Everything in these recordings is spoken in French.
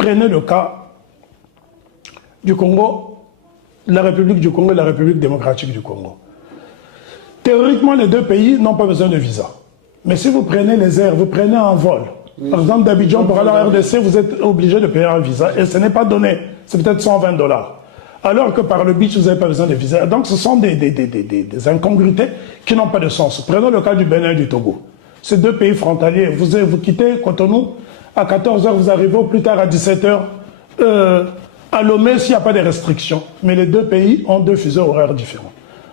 Prenez le cas du Congo, la République du Congo et la République démocratique du Congo. Théoriquement, les deux pays n'ont pas besoin de visa. Mais si vous prenez les airs, vous prenez un vol, oui, par exemple d'Abidjan pour aller en RDC, vous êtes obligé de payer un visa et ce n'est pas donné, c'est peut-être 120 $. Alors que par le beach, vous n'avez pas besoin de visa. Donc ce sont des incongruités qui n'ont pas de sens. Prenons le cas du Bénin et du Togo. Ces deux pays frontaliers, vous quittez Cotonou, à 14 h, vous arrivez au plus tard à 17 h à Lomé s'il n'y a pas de restrictions. Mais les deux pays ont deux fuseaux horaires différents.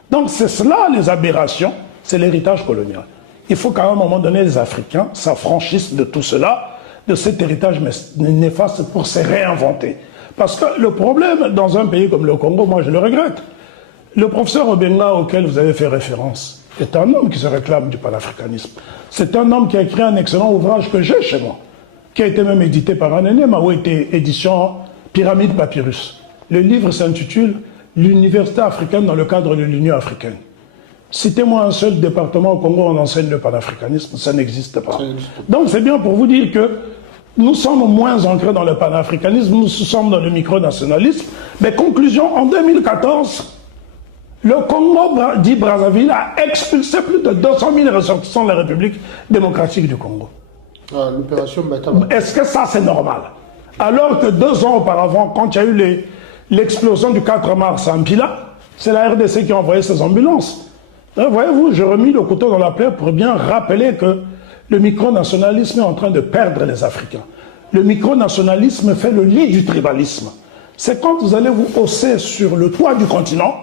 Donc c'est cela les aberrations, c'est l'héritage colonial. Il faut qu'à un moment donné, les Africains s'affranchissent de tout cela, de cet héritage néfaste pour se réinventer. Parce que le problème dans un pays comme le Congo, moi je le regrette. Le professeur Obenga auquel vous avez fait référence est un homme qui se réclame du panafricanisme. C'est un homme qui a écrit un excellent ouvrage que j'ai chez moi, qui a été même édité par un aîné, Mawete, édition Pyramide Papyrus. Le livre s'intitule « L'université africaine dans le cadre de l'Union africaine ». Citez-moi un seul département au Congo où on enseigne le panafricanisme, ça n'existe pas. Donc c'est bien pour vous dire que nous sommes moins ancrés dans le panafricanisme, nous sommes dans le micronationalisme. Mais conclusion, en 2014, le Congo dit Brazzaville a expulsé plus de 200 000 ressortissants de la République démocratique du Congo. Ah, l'opération Batama. Est-ce que ça c'est normal? Alors que 2 ans auparavant, quand il y a eu l'explosion du 4 mars à Mpila, c'est la RDC qui a envoyé ses ambulances. Voyez-vous, j'ai remis le couteau dans la plaie pour bien rappeler que le micronationalisme est en train de perdre les Africains. Le micronationalisme fait le lit du tribalisme. C'est quand vous allez vous hausser sur le toit du continent,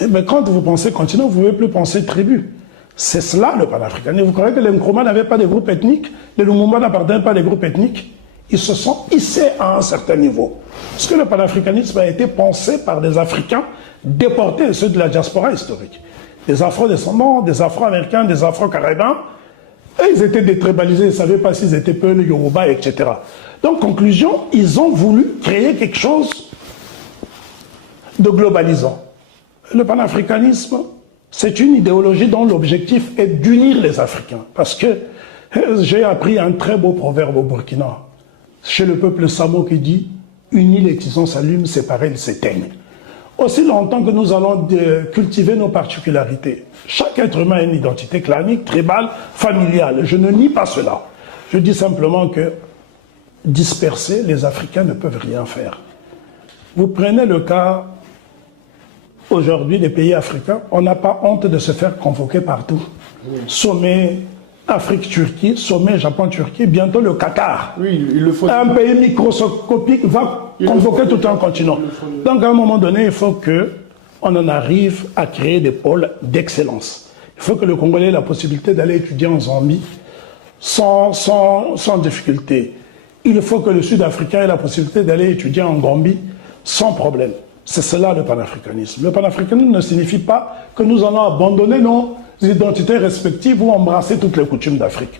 et bien quand vous pensez continent, vous ne pouvez plus penser tribu. C'est cela le panafricanisme. Vous croyez que les Nkrumah n'avaient pas de groupes ethniques? Les Lumumba n'appartenaient pas à des groupes ethniques? Ils se sont hissés à un certain niveau. Parce que le panafricanisme a été pensé par des Africains déportés, ceux de la diaspora historique. Des Afro-descendants, des Afro-américains, des Afro-caribéens. Et ils étaient détribalisés, ils ne savaient pas s'ils étaient Peul, Yoruba, etc. Donc, conclusion, ils ont voulu créer quelque chose de globalisant. Le panafricanisme, c'est une idéologie dont l'objectif est d'unir les Africains. Parce que j'ai appris un très beau proverbe au Burkina, chez le peuple Samo qui dit « Unis les tisons s'allument, séparés ils s'éteignent ». Aussi longtemps que nous allons cultiver nos particularités. Chaque être humain a une identité clanique, tribale, familiale. Je ne nie pas cela. Je dis simplement que dispersés, les Africains ne peuvent rien faire. Vous prenez le cas aujourd'hui des pays africains, on n'a pas honte de se faire convoquer partout. Sommet Afrique-Turquie, sommet Japon-Turquie, bientôt le Qatar. Oui, il le faut. Un pays microscopique va convoquer tout un continent. Donc à un moment donné, il faut qu'on en arrive à créer des pôles d'excellence. Il faut que le Congolais ait la possibilité d'aller étudier en Zambie sans difficulté. Il faut que le Sud-Africain ait la possibilité d'aller étudier en Gambie sans problème. C'est cela le panafricanisme. Le panafricanisme ne signifie pas que nous allons abandonner nos identités respectives ou embrasser toutes les coutumes d'Afrique.